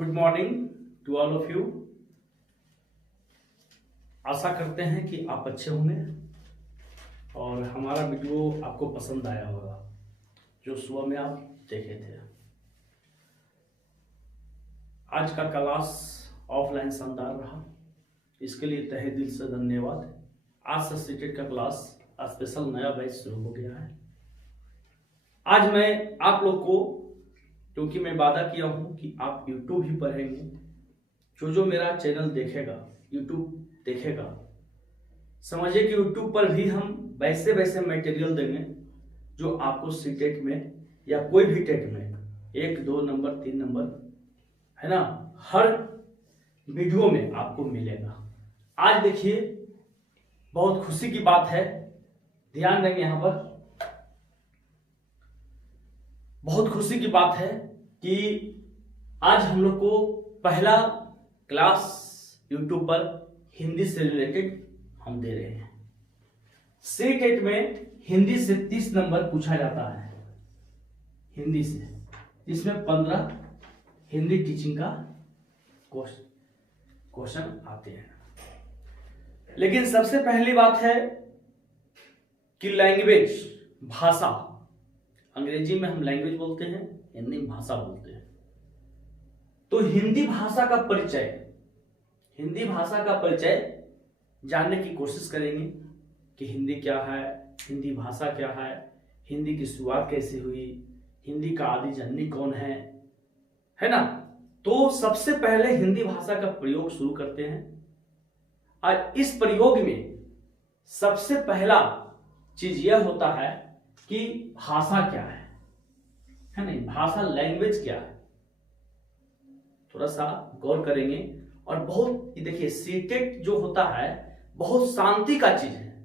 Good morning to all of you. आशा करते हैं कि आप अच्छे होंगे और हमारा वीडियो आपको पसंद आया होगा जो सुबह में आप देखे थे। आज का क्लास ऑफलाइन शानदार रहा, इसके लिए तहे दिल से धन्यवाद। आज से सीटेट का क्लास स्पेशल नया बैच शुरू हो गया है। आज मैं आप लोग को, क्योंकि मैं वादा किया हूं कि आप YouTube ही पढ़ेंगे, जो मेरा चैनल देखेगा, YouTube देखेगा, समझिए कि YouTube पर भी हम वैसे वैसे मटेरियल देंगे जो आपको सीटेट में या कोई भी टेट में 1, 2 नंबर 3 नंबर है ना, हर वीडियो में आपको मिलेगा। आज देखिए, बहुत खुशी की बात है, ध्यान देंगे यहाँ पर। बहुत खुशी की बात है कि आज हम लोग को पहला क्लास YouTube पर हिंदी से रिलेटेड हम दे रहे हैं। सीटेट में हिंदी से 30 नंबर पूछा जाता है, हिंदी से, जिसमें 15 हिंदी टीचिंग का क्वेश्चन आते हैं। लेकिन सबसे पहली बात है कि लैंग्वेज, भाषा, अंग्रेजी में हम लैंग्वेज बोलते हैं, हिंदी में भाषा बोलते हैं। तो हिंदी भाषा का परिचय जानने की कोशिश करेंगे कि हिंदी क्या है, हिंदी भाषा क्या है, हिंदी की शुरुआत कैसे हुई, हिंदी का आदि जननी कौन है ना। तो सबसे पहले हिंदी भाषा का प्रयोग शुरू करते हैं। और इस प्रयोग में सबसे पहला चीज यह होता है कि भाषा क्या है नहीं, भाषा लैंग्वेज क्या है, थोड़ा सा गौर करेंगे। और बहुत देखिए, सीटेट जो होता है बहुत शांति का चीज है।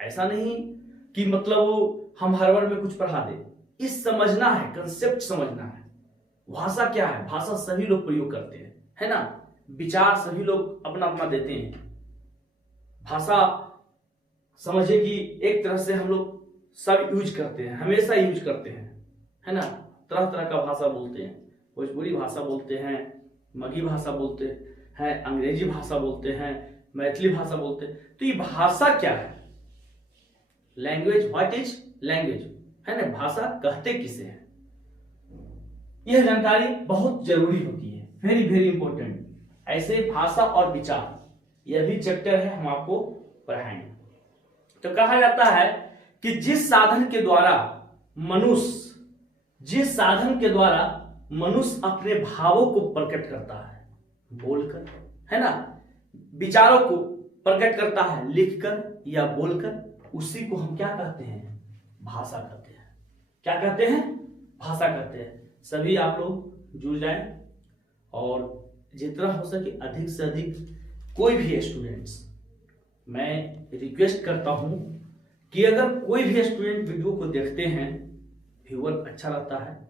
ऐसा नहीं कि मतलब हम हर बार में कुछ पढ़ा दे, इस समझना है, कंसेप्ट समझना है। भाषा क्या है, भाषा सभी लोग प्रयोग करते हैं, है ना। विचार सभी लोग अपना अपना देते हैं। भाषा समझिए कि एक तरह से हम लोग सब यूज करते हैं, हमेशा यूज करते हैं, है ना। तरह तरह का भाषा बोलते हैं, भोजपुरी भाषा बोलते हैं, मगही भाषा बोलते हैं, अंग्रेजी भाषा बोलते हैं, मैथिली भाषा बोलते हैं। तो ये भाषा क्या है, लैंग्वेज, व्हाट इज लैंग्वेज, है ना। भाषा कहते किसे हैं, यह जानकारी बहुत जरूरी होती है, वेरी वेरी इंपॉर्टेंट। ऐसे भाषा और विचार, यह भी चैप्टर है, हम आपको पढ़ाएंगे। तो कहा जाता है कि जिस साधन के द्वारा मनुष्य अपने भावों को प्रकट करता है, बोलकर, है ना, विचारों को प्रकट करता है लिखकर या बोलकर, उसी को हम क्या कहते हैं, भाषा कहते हैं। क्या कहते हैं, भाषा कहते हैं। सभी आप लोग जुड़ जाएं और जितना हो सके अधिक से अधिक कोई भी स्टूडेंट्स, मैं रिक्वेस्ट करता हूं कि अगर कोई भी स्टूडेंट वीडियो को देखते हैं, व्यूअर अच्छा लगता है,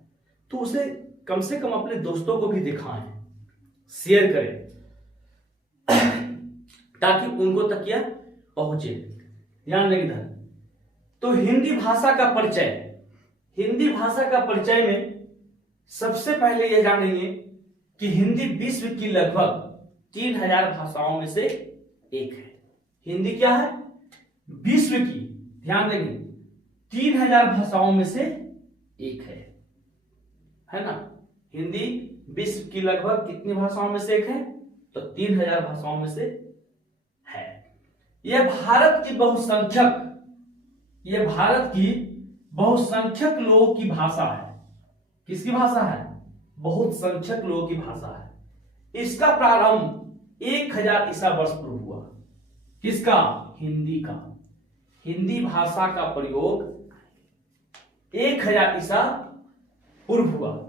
तो उसे कम से कम अपने दोस्तों को भी दिखाएं, शेयर करें, ताकि उनको तक यह पहुंचे। ध्यान दें इधर। तो हिंदी भाषा का परिचय में सबसे पहले यह जानेंगे कि हिंदी विश्व की लगभग 3000 भाषाओं में से एक है। हिंदी क्या है, विश्व की, ध्यान देंगे, 3000 भाषाओं में से एक है ना। हिंदी विश्व की लगभग कितनी भाषाओं में से एक है, तो 3000 भाषाओं में से है। यह भारत की बहुसंख्यक लोगों की भाषा है। किसकी भाषा है, बहुसंख्यक लोगों की भाषा है। इसका प्रारंभ 1000 ईसा वर्ष पूर्व हुआ। किसका, हिंदी का। हिंदी भाषा का प्रयोग 1000 ईसा पूर्व हुआ।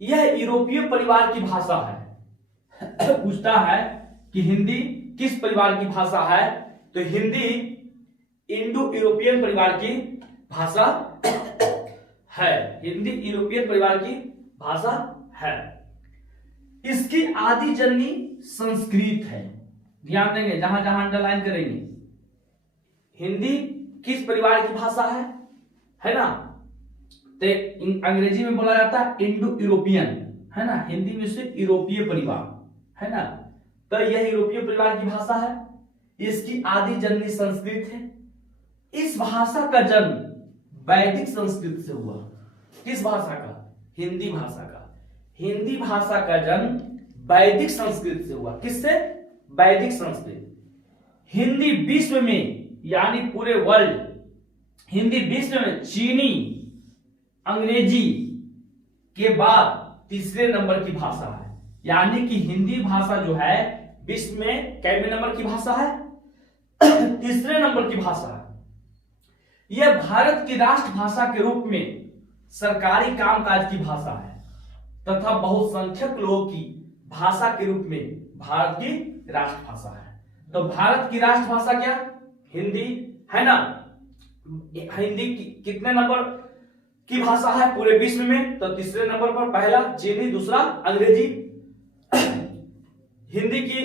यह यूरोपीय परिवार की भाषा है। पूछता है कि हिंदी किस परिवार की भाषा है, तो हिंदी इंडो यूरोपियन परिवार की भाषा है। हिंदी यूरोपियन परिवार की भाषा है। इसकी आदि जननी संस्कृत है। ध्यान देंगे, जहां जहां अंडरलाइन करेंगे, हिंदी किस परिवार की भाषा है ना। तो अंग्रेजी में बोला जाता है इंडो यूरोपियन, है ना, हिंदी में से यूरोपीय परिवार, है ना, तो यह यूरोपीय परिवार की भाषा है। इसकी आदि जननी संस्कृत है। इस भाषा का जन्म वैदिक संस्कृत से हुआ। किस भाषा का? हिंदी भाषा का। हिंदी भाषा का जन्म वैदिक संस्कृत से हुआ। किससे? वैदिक संस्कृत। हिंदी विश्व में, यानी पूरे वर्ल्ड, हिंदी विश्व में चीनी, अंग्रेजी के बाद तीसरे नंबर की भाषा है। यानी कि हिंदी भाषा जो है विश्व में कैवे नंबर की भाषा है? तीसरे नंबर की भाषा है। यह भारत की राष्ट्रभाषा के रूप में सरकारी कामकाज की भाषा है तथा बहुसंख्यक लोगों की भाषा के रूप में भारत की राष्ट्रभाषा है। तो भारत की राष्ट्रभाषा क्या? हिंदी, है ना। हिंदी कितने नंबर की भाषा है पूरे विश्व में? तो तीसरे नंबर पर, पहला चीनी, दूसरा अंग्रेजी। हिंदी की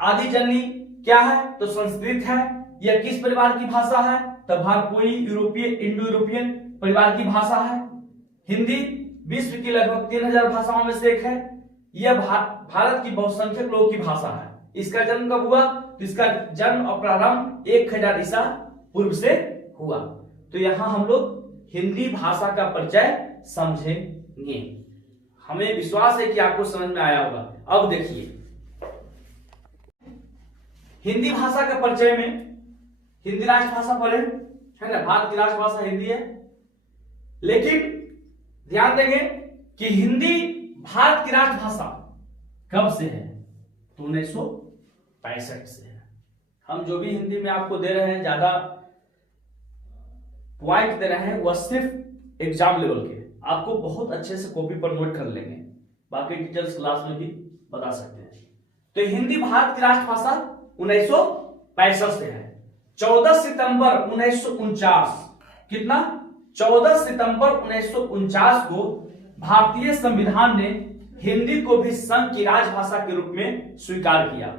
आदि जननी क्या है? तो संस्कृत है। यह किस परिवार की भाषा है? तो भारतीय यूरोपीय इंडो यूरोपियन परिवार की भाषा है। हिंदी विश्व की लगभग 3000 भाषाओं में से एक है। यह भारत की बहुसंख्यक लोगों की भाषा है। इसका जन्म कब हुआ? तो इसका जन्म और प्रारंभ 1000 ईसा पूर्व से हुआ। तो यहां हम लोग हिंदी भाषा का परिचय समझेंगे। हमें विश्वास है कि आपको समझ में आया होगा। अब देखिए, हिंदी भाषा के परिचय में हिंदी राष्ट्रभाषा पढ़े, है ना, भारत की राष्ट्रभाषा हिंदी है। लेकिन ध्यान देंगे कि हिंदी भारत की राष्ट्रभाषा कब से है? तो 1965 से है। हम जो भी हिंदी में आपको दे रहे हैं, ज्यादा पॉइंट दे रहे हैं, वह सिर्फ एग्जाम लेवल के। आपको बहुत अच्छे से कॉपी पर नोट कर लेंगे, बाकी डिटेल्स क्लास में भी बता सकते हैं। तो हिंदी भारत की राष्ट्रभाषा 1965 से है। 14 सितंबर 1949, कितना? 14 सितंबर 1949 को भारतीय संविधान ने हिंदी को भी संघ की राजभाषा के रूप में स्वीकार किया।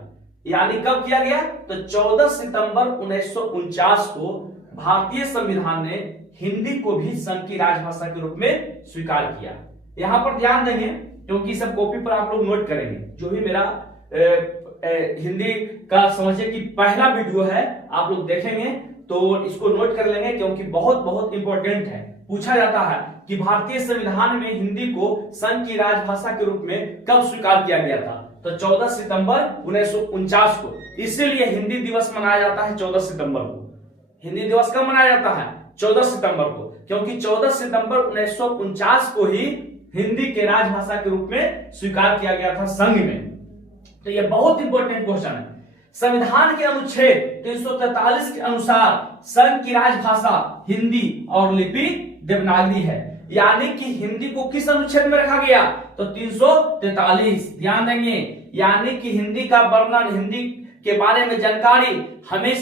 यानी कब किया गया? तो 14 सितंबर 1949 को भारतीय संविधान ने हिंदी को भी संघ की राजभाषा के रूप में स्वीकार किया। यहां पर ध्यान देंगे क्योंकि सब कॉपी पर आप लोग नोट करेंगे। जो भी मेरा हिंदी का समझिए कि पहला वीडियो है, आप लोग देखेंगे तो इसको नोट कर लेंगे क्योंकि बहुत बहुत इंपॉर्टेंट है। पूछा जाता है कि भारतीय संविधान में हिंदी को संघ की राजभाषा के रूप में कब स्वीकार किया गया था? तो 14 सितंबर 1949 को। इसीलिए हिंदी दिवस मनाया जाता है 14 सितंबर को। हिंदी दिवस कब मनाया जाता है? 14 सितंबर को, क्योंकि 14 सितंबर 1949 को ही हिंदी के राजभाषा के रूप में स्वीकार किया गया था संघ में। तो यह बहुत इंपॉर्टेंट क्वेश्चन है। संविधान के अनुच्छेद 343 के अनुसार संघ की राजभाषा हिंदी और लिपि देवनागरी है। यानी कि हिंदी को किस अनुच्छेद में रखा गया? तो 343। ध्यान देंगे, यानी कि हिंदी का वर्णन, हिंदी के बारे में जानकारी हमें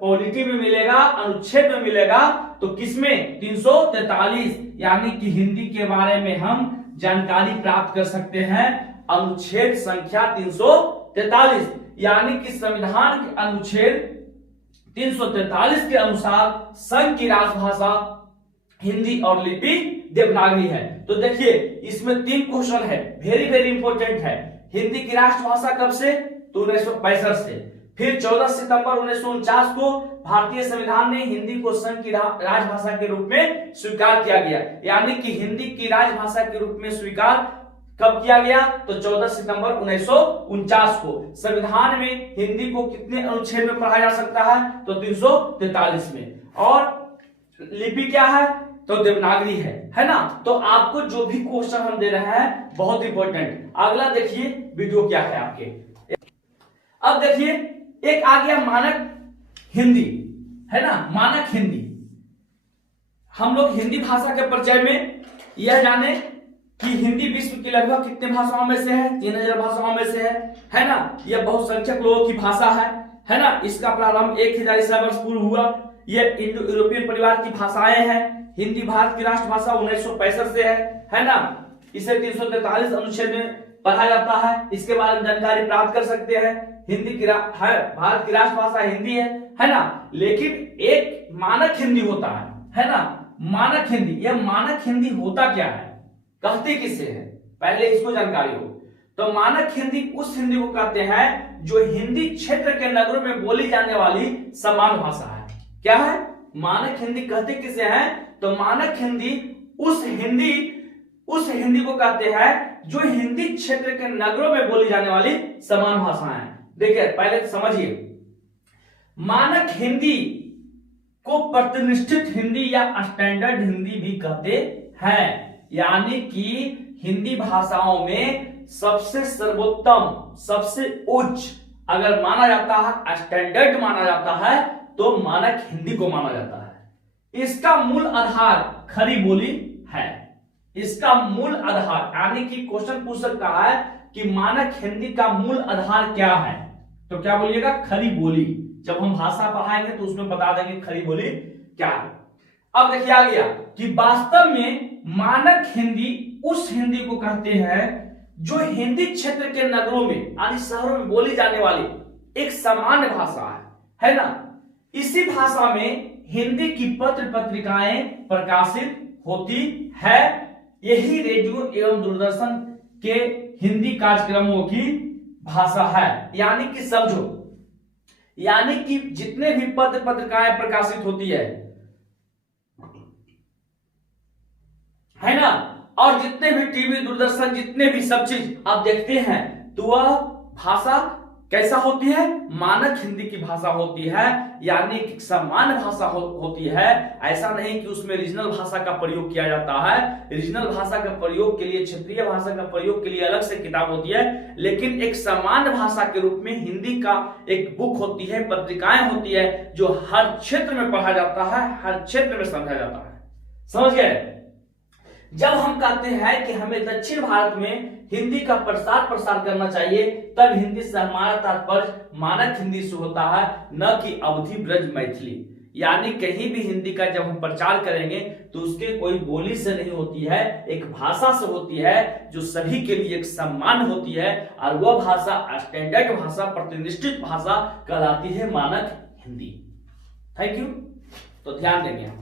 पॉलिटी में मिलेगा, अनुच्छेद में मिलेगा। तो किसमें? 343। यानी कि हिंदी के बारे में हम जानकारी प्राप्त कर सकते हैं अनुच्छेद संख्या 343। यानी कि संविधान के अनुच्छेद 343 के अनुसार संघ की राजभाषा हिंदी और लिपि देवनागरी है। तो देखिए इसमें 3 क्वेश्चन है, वेरी वेरी इंपॉर्टेंट है। हिंदी की राष्ट्रभाषा कब से? तो 1965 से। फिर 14 सितंबर 1949 को भारतीय संविधान ने हिंदी को संघ की राजभाषा के रूप में स्वीकार किया गया। यानी कि हिंदी की राजभाषा के रूप में स्वीकार कब किया गया? तो 14 सितंबर 1949 को। संविधान में हिंदी को कितने अनुच्छेद में पढ़ा जा सकता है? तो 343 में। और लिपि क्या है? तो देवनागरी है ना। तो आपको जो भी क्वेश्चन हम दे रहे हैं बहुत इंपॉर्टेंट। अगला देखिए वीडियो क्या है आपके। अब देखिए एक आ गया मानक हिंदी, है ना, मानक हिंदी। हम लोग हिंदी भाषा के परिचय में यह जाने कि हिंदी विश्व की लगभग कितने भाषाओं में से है? 3000 भाषाओं में से है ना। यह बहुसंख्यक लोगों की भाषा है ना। इसका प्रारंभ 1000 ईसा वर्ष पूर्व हुआ। यह इंडो यूरोपियन परिवार की भाषाएं हैं। हिंदी भारत की राष्ट्रभाषा 1965 से है ना। इसे 343 अनुच्छेद में पढ़ा जाता है। इसके बारे में जानकारी प्राप्त कर सकते हैं। हिंदी की भारत की राष्ट्रभाषा हिंदी है ना। लेकिन एक मानक हिंदी होता है ना, मानक हिंदी। यह मानक हिंदी होता क्या है? कहते किसे है? पहले इसको जानकारी हो। तो मानक हिंदी उस हिंदी को कहते हैं जो हिंदी क्षेत्र के नगरों में बोली जाने वाली सामान्य भाषा है। क्या है? मानक हिंदी कहते किसे हैं? तो मानक हिंदी उस हिंदी को कहते हैं जो हिंदी क्षेत्र के नगरों में बोली जाने वाली सामान्य भाषा है। देखिए पहले समझिए, मानक हिंदी को प्रतिनिष्ठित हिंदी या स्टैंडर्ड हिंदी भी कहते हैं, यानी कि हिंदी भाषाओं में सबसे सर्वोत्तम, सबसे उच्च अगर माना जाता है, स्टैंडर्ड माना जाता है, तो मानक हिंदी को माना जाता है। इसका मूल आधार खरी बोली है। इसका मूल आधार, यानी कि क्वेश्चन पूछ सकता है कि मानक हिंदी का मूल आधार क्या है, तो क्या बोलिएगा? खरी बोली। जब हम भाषा पढ़ाएंगे तो उसमें बता देंगे खरी बोली क्या है। अब देखिए आ गया कि वास्तव में मानक हिंदी उस हिंदी को कहते हैं जो हिंदी क्षेत्र के नगरों में यानी शहरों में बोली जाने वाली एक सामान्य भाषा है ना। इसी भाषा में हिंदी की पत्र पत्रिकाएं प्रकाशित होती है। यही रेडियो एवं दूरदर्शन के हिंदी कार्यक्रमों की भाषा है। यानी कि समझो, यानी कि जितने भी पत्र पत्रिकाएं प्रकाशित होती है ना, और जितने भी टीवी दूरदर्शन जितने भी सब चीज आप देखते हैं, तो वह भाषा कैसा होती है? मानक हिंदी की भाषा होती है, यानी कि सामान्य भाषा होती है। ऐसा नहीं कि उसमें रीजनल भाषा का प्रयोग किया जाता है। रीजनल भाषा का प्रयोग के लिए, क्षेत्रीय भाषा का प्रयोग के लिए अलग से किताब होती है, लेकिन एक सामान्य भाषा के रूप में हिंदी का एक बुक होती है, पत्रिकाएं होती है, जो हर क्षेत्र में पढ़ा जाता है, हर क्षेत्र में समझा जाता है। समझ गए? जब हम कहते हैं कि हमें दक्षिण भारत में हिंदी का प्रसार करना चाहिए, तब हिंदी से हमारा तात्पर्य मानक हिंदी से होता है, न कि अवधि ब्रज मैथिली। यानी कहीं भी हिंदी का जब हम प्रचार करेंगे तो उसके कोई बोली से नहीं होती है, एक भाषा से होती है जो सभी के लिए एक सम्मान होती है, और वह भाषा स्टैंडर्ड भाषा, प्रतिनिष्ठित भाषा कहलाती है मानक हिंदी। Thank you. तो ध्यान देंगे।